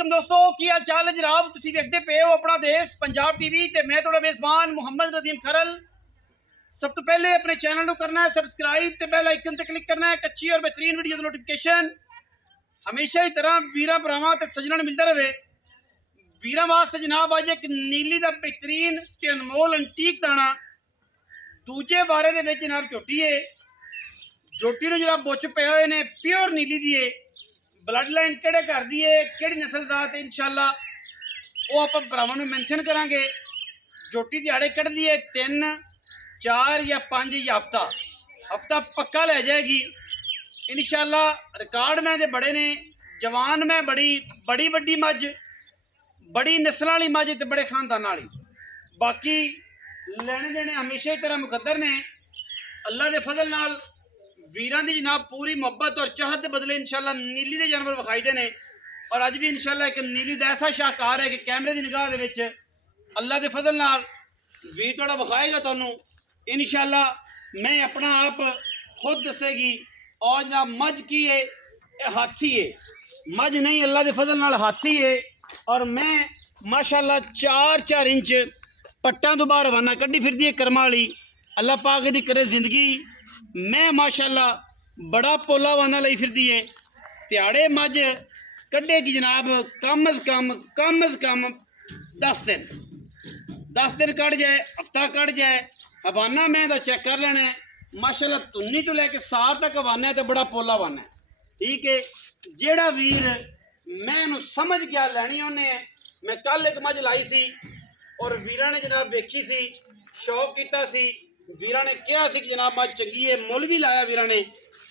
वालेकुम दोस्तों की हाल चाल है जनाब। तुसीं देखते पे हो अपना देश पंजाब टीवी ते मैं थोड़ा मेज़बान मुहम्मद नदीम खरल। सब तो पहले अपने चैनल को करना है सबसक्राइब ते बेल आइकन ते क्लिक करना है। अच्छी और बेहतरीन वीडियो की नोटिफिकेशन हमेशा ही तरह वीर भरावां ते सज्जनां मिलता रहे। वीर वास्ते जनाब अज एक नीली का बेहतरीन ते अनमोल अंटीक दाना दूजे बारे दे विच जनाब झोटी है। झोटी नूं जनाब बुच पे हुए ने प्योर नीली दी है। ब्लड लाइन किहड़े घर दी है किहड़ी नस्ल दा ते इंशाअल्लाह वो आप भरावां नूं मैंशन करांगे। झोटी दिहाड़े कढ़दी है 3 4 या 5 या हफ्ता पक्का लै जाएगी इंशाअल्लाह। रिकॉर्ड में दे बड़े ने जवान में बड़ी वड्डी मझ बड़ी नस्ल वाली मझ ते बड़े खानदान वाली। बाकी लेने देने हमेशा ही तरह मुकद्दर ने। अल्लाह के फजल नाल वीरां दी जनाब पूरी मुहब्बत और चाहत बदले इंशाअल्लाह नीली दे जानवर विखाई दे ने। और अज भी इंशाअल्लाह एक नीली दा ऐसा शाहकार है कि कैमरे की निगाह दे विच अल्लाह के फजल नाल वीर थोड़ा विखाएगा तुहानूं इंशाअल्लाह। मैं अपना आप खुद दसेगी। और जनाब मझ की है ये हाथी है, मझ नहीं अल्लाह के फजल नाल हाथी है। और मैं माशाअल्लाह 4 इंच पट्टां तो बाहर रवाना कड्डी फिरदी है कर्मा वाली। अल्लाह पाक दी करे जिंदगी। मैं माशाअल्लाह बड़ा पोला वाना लई फिरदी है। त्याड़े मझ कड्डेगी जनाब कम अज़ कम 10 दिन कट जाए हफ्ता कट जाए। हवाना मैं दा चेक कर लेना है माशाअल्लाह तुन्नी तो लैके सार तक हवाना है तो बड़ा पोला वाना है। ठीक है जेड़ा वीर मैं समझ गया लैनी उन्हें। मैं कल एक मझ लाई सी और वीरां ने जनाब वेखी सी शौक किया सी। वीरां ने कहा सी कि जनाब मझ चंगी है मुल भी लाया वीरां ने।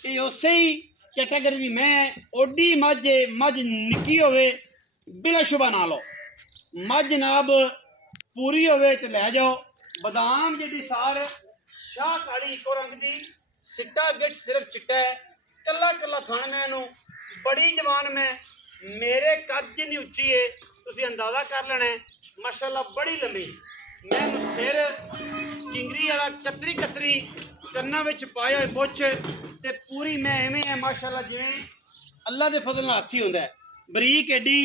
ये उस ही कैटेगरी दी मैं ओडी मझ निक्की होवे बिला शुबा ना लो। मझ जनाब पूरी होवे तो लै जाओ। बदाम जी सार शाह काली इको रंग की सिट्टा गिट सिर्फ चिट्टा है कला थान मैं बड़ी जवान में मेरे कद जिन्नी उच्ची है तुसीं अंदाजा कर लेना है। माशाअल्लाह बड़ी लंबी मैं सिर किंगरी वाला कतरी कन्ना विच पाए हुए पुछ ते पूरी मैं एवें है माशाअल्लाह जिवें अल्लाह के फजल नाल हाथी हुंदा है। बरीक एडी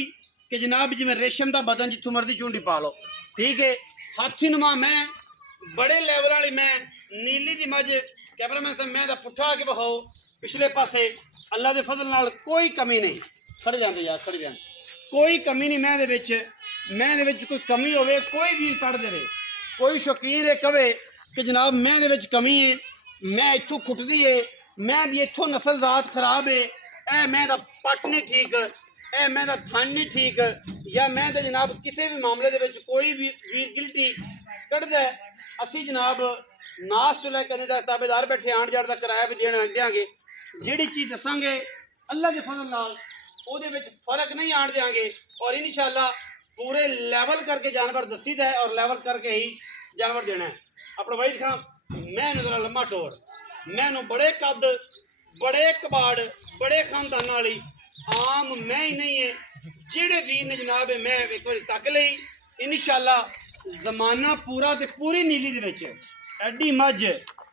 कि जनाब जिवें रेशम का बदन जिथों मर्जी झुंडी पा लो। ठीक है हाथी नुमा मैं बड़े लैवल वाली मैं नीली दी मझ कैमरामैन साहब मैं पुट्ठा आके बखाओ पिछले पासे अल्लाह के फजल नाल कोई कमी नहीं। खड़ जाते यार खड़ जाते कोई कमी नहीं। मैं दे विच कोई कमी होवे कोई भी कढ़ दे कोई शौकीन है कवे कि जनाब मैं दे विच कमी है मैं इत्थों खुटदी है मैं दी इत्थों नस्ल जात खराब है ए मैं दा पट नहीं ठीक ए मैं दा थन नहीं ठीक या मैं तो जनाब किसी भी मामले दे विच कोई भी वीर गिल्टी कढ़दा है असी जनाब नाश तो लैके नहीं ताबेदार बैठे आण जाण का किराया भी देंगे। जिहड़ी चीज़ दसांगे अल्लाह के फजल नाल ਉਹਦੇ ਵਿੱਚ फर्क नहीं आण देंगे। और इंशाअल्लाह पूरे लेवल करके जानवर दसी है और लेवल करके ही जानवर देना है। अपना वाइज खां मैं जरा लम्मा टोर मैं बड़े कद बड़े कबाड़ बड़े खानदान वाली आम मैं ही नहीं है जेड़े वीर ने जनाब मैं एक बार तक लई इंशाअल्लाह जमाना पूरा ते पूरी नीली दे विच एडी मझ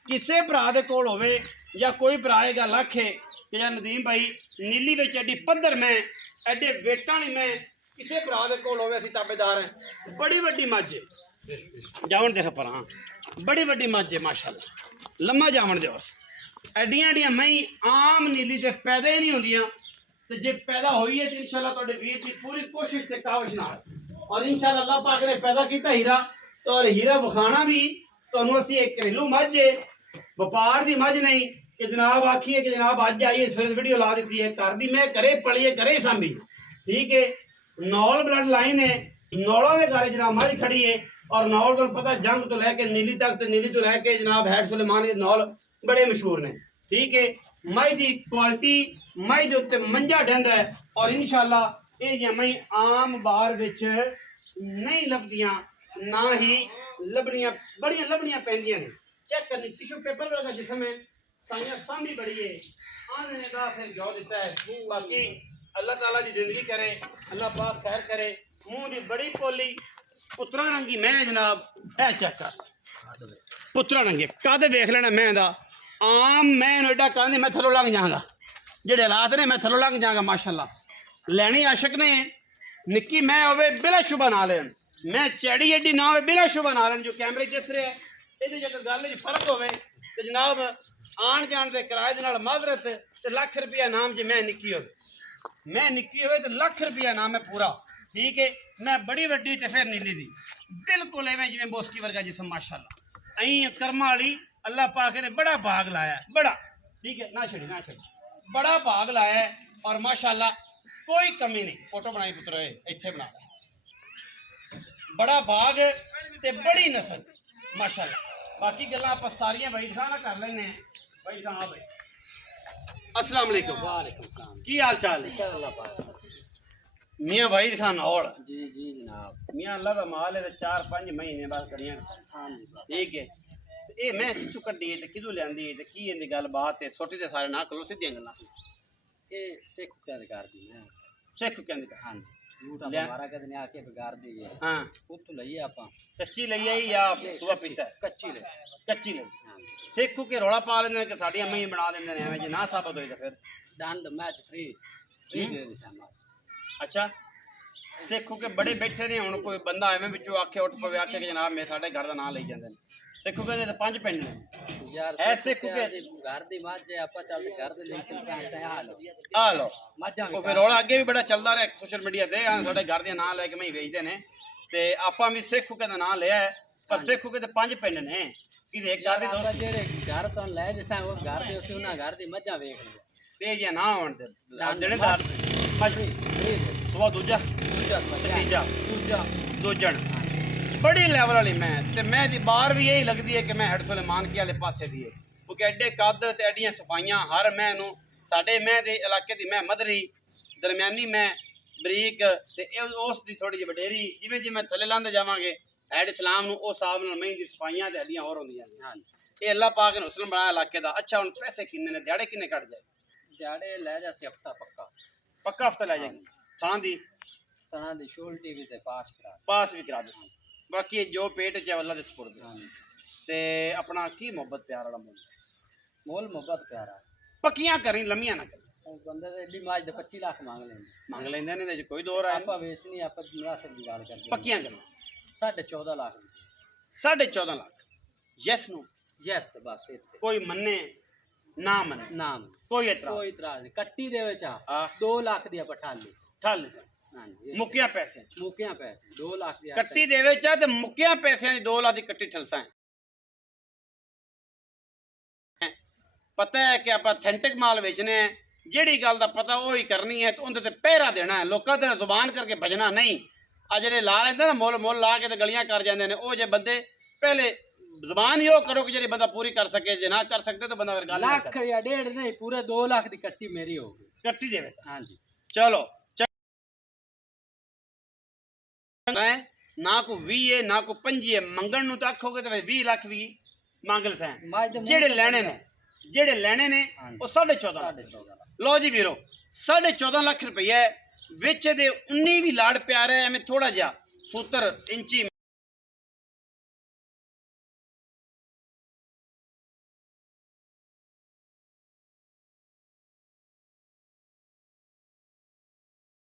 किसे भरा दे कोल होवे या कोई भरा आएगा लख है या नदीम भाई नीली विच एडी पद्धर मैं एडे वेटां वाली मैं किसे भरा दे कोल होवे असीं ताबेदार हैं। बड़ी वड्डी मझ जावन देख पर हाँ बड़ी वड्डी मझ है माशाअल्लाह लम्मा जावन दो एडियां मई आम नीली ते पैदा ही नहीं होंदियां ते जे पैदा हुई है तो इंशाअल्लाह तुहाडे वीर की पूरी कोशिश ते काविश नाल और इंशाअल्लाह अल्लाह पाक ने पैदा किया हीरा तो और हीरा विखाना भी तुहानूं असीं एक घरेलू मझ है व्यापार की मझ नहीं कि जनाब आखिए कि जनाब अज आइए फिर वीडियो ला दी है घर की मैं घरे पली है घरे सांभी। ठीक है नौल ब्लड लाइन है नौलों के घर जनाब मझ खड़ी है और नौल को पता जंग तो लैके नीली तक तो नीली तो लैके जनाब हैड सुलेमान के नौल बड़े मशहूर ने। ठीक है मई की क्वालिटी मई के उत्ते मंझा डंद है और इंशाअल्लाह ये मई आम बार विच नहीं लभदियां ना ही लभनियां बड़ियां लभनियां पैंदियां ने। चेक करनी टिश्यू पेपर वर्गा जिसम है साइयां सामभी बड़ी है आने ने कहा फिर गौ देता है। बाकी अल्लाह ताला की जिंदगी करे अल्लाह पाक खैर करे। मुँह की बड़ी पोली पुत्रा रंगी मैं जनाब है चेक कर पुत्रा रंगी कद वेख लेना मैं दा आम मैं एडा कहते मैं थलों लंघ जाऊँगा जेडे हालात ने मैं थलों लंघ जाऊँगा माशाअल्लाह। लैनी आशक ने निक्की मैं होवे बिला शुभा ना लेन, मैं चैड़ी एडी ना होवे बिला शुभा ना लेन, जो कैमरे दिस रहे है ਇਹਦੇ ਜੇ ਗੱਲ ਵਿੱਚ ਫਰਕ ਹੋਵੇ ਤੇ ਜਨਾਬ ਆਣ ਜਾਣ ਦੇ ਕਿਰਾਏ ਦੇ ਨਾਲ ਮਾਜ਼ਰਤ ਤੇ ਲੱਖ ਰੁਪਇਆ ਨਾਮ ਜੇ ਮੈਂ ਨਿੱਕੀ ਹੋਵੇ ਤੇ ਲੱਖ ਰੁਪਇਆ ਨਾਮ ਹੈ ਪੂਰਾ ਠੀਕ ਹੈ। ਮੈਂ ਬੜੀ ਵੱਡੀ ਤੇ ਫਿਰ ਨੀਲੀ ਦੀ ਬਿਲਕੁਲ ਐਵੇਂ ਜਿਵੇਂ ਬੋਸਕੀ ਵਰਗਾ ਜਿਸਮ ਮਾਸ਼ਾਅੱਲਾ ਐਂ ਕਰਮਾਂ ਵਾਲੀ ਅੱਲਾਹ ਪਾਕ ਨੇ ਬੜਾ ਭਾਗ ਲਾਇਆ ਹੈ, ਬੜਾ ठीक है ना छड़ी बड़ा भाग लाया है और माशाल्लाह कोई कमी नहीं। फोटो बनाई पुत्र इत्थे बना ला बड़ा भाग ते बड़ी नस्ल माशाल्लाह। बाकी गल्लां आप सारियां भाई खाना कर लेने भाई साहब भाई अस्सलाम वालेकुम। वालेकुम सलाम। की हाल चाल है अल्लाह पाक। मियां भाई खान और जी जी जनाब। मियां अल्लाह दा माल है 4-5 महीने बाद करियां हां जी ठीक है। ਇਹ ਮੈਂ ਕਿੱਥੋਂ ਕੱਢੀ ਤੇ ਕਿਦੋਂ ਲਿਆਂਦੀ ਤੇ ਕੀ ਇਹਦੀ ਗੱਲਬਾਤ ਤੇ ਛੋਟੀ ਦੇ ਸਾਰੇ ਨਾ ਕਰੋ ਸਿੱਧੀਆਂ ਗੱਲਾਂ। ਇਹ ਸਿੱਖ ਕਹਿੰਦੇ ਕਰਦੀ ਹੈ ਸਿੱਖ ਕਹਿੰਦੇ ਹਾਂ ਜੀ ਝੂਠਾ ਹਮਾਰਾ ਕਦੇ ਨੇ ਆ ਕੇ ਵਿਗਾੜ ਦੀ ਹੈ। ਹਾਂ ਉੱਥੋਂ ਲਈਏ ਆਪਾਂ ਕੱਚੀ ਲਈ ਆਈ ਜਾਂ ਸੁਆ ਪੀਤਾ ਕੱਚੀ ਲਈ ਕੱਚੀ ਲਈ ਹਾਂ ਜੀ। ਸਿੱਖੂ ਕੇ ਰੌਲਾ ਪਾ ਲੈਂਦੇ ਨੇ ਕਿ ਸਾਡੀ ਅੰਮਾ ਹੀ ਬਣਾ ਦਿੰਦੇ ਨੇ ਐਵੇਂ ਜੇ ਨਾ ਸਾਬਤ ਹੋਈ ਤਾਂ ਫਿਰ ਦੰਦ ਮੈਚ ਫ੍ਰੀ ਦੇ ਦੇ ਸਾਮਾ। ਅੱਛਾ ਸਿੱਖੂ ਕੇ ਬੜੇ ਬੈਠੇ ਨੇ ਹੁਣ ਕੋਈ ਬੰਦਾ ਐਵੇਂ ਵਿੱਚੋਂ ਆਖੇ ਉੱਠ ਪਵੇ ਆਖੇ ਕਿ ਜਨਾਬ ਮੈਂ ਸਾਡੇ ਘਰ ਦਾ ਨਾਂ ਲਈ ਜਾਂਦੇ ਨੇ। ਸਿੱਖੂ ਕੇ ਤੇ 5 ਪਿੰਡ ਨੇ ਯਾਰ ਐਸੇ ਕੁਕੇ ਘਰ ਦੀ ਮੱਝ ਹੈ ਆਪਾਂ ਚੱਲਦੇ ਘਰ ਦੇ ਲਈ ਚਲਸਾਂ ਸਹਾ ਲੋ ਆ ਲੋ ਮੱਝਾਂ ਉਹ ਫਿਰ ਰੌਲਾ ਅੱਗੇ ਵੀ ਬੜਾ ਚੱਲਦਾ ਰਿਹਾ ਸੋਸ਼ਲ ਮੀਡੀਆ ਤੇ ਸਾਡੇ ਘਰ ਦੇ ਨਾਂ ਲੈ ਕੇ ਮੈਂ ਹੀ ਵੇਚਦੇ ਨੇ ਤੇ ਆਪਾਂ ਵੀ ਸਿੱਖੂ ਕੇ ਦਾ ਨਾਂ ਲਿਆ ਪਰ ਸਿੱਖੂ ਕੇ ਤੇ 5 ਪਿੰਡ ਨੇ ਕਿਤੇ ਇੱਕ ਘਰ ਦੇ ਆਪਾਂ ਦੋ ਜਿਹੜੇ ਘਰ ਤੋਂ ਲੈ ਜਿਸਾਂ ਉਹ ਘਰ ਦੇ ਉਸੇ ਉਹਨਾਂ ਘਰ ਦੀ ਮੱਝਾਂ ਵੇਖ ਲਓ ਤੇ ਜੇ ਨਾ ਹੋਣ ਤੇ ਜਿਹੜੇ ਘਰ ਮੱਝ ਸਵਾ ਦੂਜਾ ਤੀਜਾ ਦੂਜਣ बड़ी लेवल वाली मैं दी बार भी यही लगती है कि मैं हेड सुलेमान के वाले पासे भी है क्योंकि एडे कद ते एडियां सफाइयां हर मैं नू साडे मैं दे इलाके दी मैं मदरी दरमियानी मैं बरीक ते उस दी थोड़ी जी वडेरी जिवें जिवें थले लांदे जावांगे हेड इस्लाम नू उस हिसाब नाल मैं दी सफाइयां ते एडियां होर होंदियां ने। हां ये अल्लाह पाक ने हुस्न बनाया इलाके दा। अच्छा हुन पैसे किन्ने ने दिहाड़े किन्ने कट जाए? दिहाड़े ले जासे हफ्ता पक्का हफ्ता ले जाएगी थाना दी शोल्टी भी ते पास भी करा दे। बाकी जो पेट च अल्लाह दे सुपुर्द ते अपना की मोहब्बत प्यार वाला मोल मोहब्बत प्यारा पक्कियां करी लम्मियां ना कर बंदे ते एडी माज दे 25 लाख मांग लेंदे ने ते कोई दौर है आपा वेचनी आपा मुनासिब दी गल करदे पक्कियां कर 14.5 lakh 14.5 lakh yes no yes बस इत्ते कोई मन्ने ना मन्ने कोई इतराज नहीं कट्टी दे विच 2 लाख दी आपा ठल हां जी मुक्किया पैसे 2 लाख दी कट्टी दे विच ते मुक्किया पैसे दी 2 लाख दी कट्टी ठलसा है। पता है कि आप ऑथेंटिक माल बेचने हैं जेड़ी गल दा पता वही करनी है तो उनते ते पहरा देना है लोकां ते जुबान करके भजना नहीं। आ जेड़े ला लेंदे ना मोल ला के ते गलियां कर जांदे ने ओ जे बंदे पहले जुबान यो करो कि जेड़ी बंदा पूरी कर सके जे ना कर सकते तो बंदा फिर गल लाख या 1.5 नहीं पूरे 2 लाख दी कट्टी मेरी होगी कट्टी दे विच। हां जी चलो ना को 20 है ना को 5 है मंगण नु तो आखोगे तो 20 लाख भी मंगल से जेड़े लेने ने वो 14.5 लो जी वीरो 14.5 लाख रुपया विच दे 19 भी लाड़ प्यार है एवं थोड़ा जा 70 इंची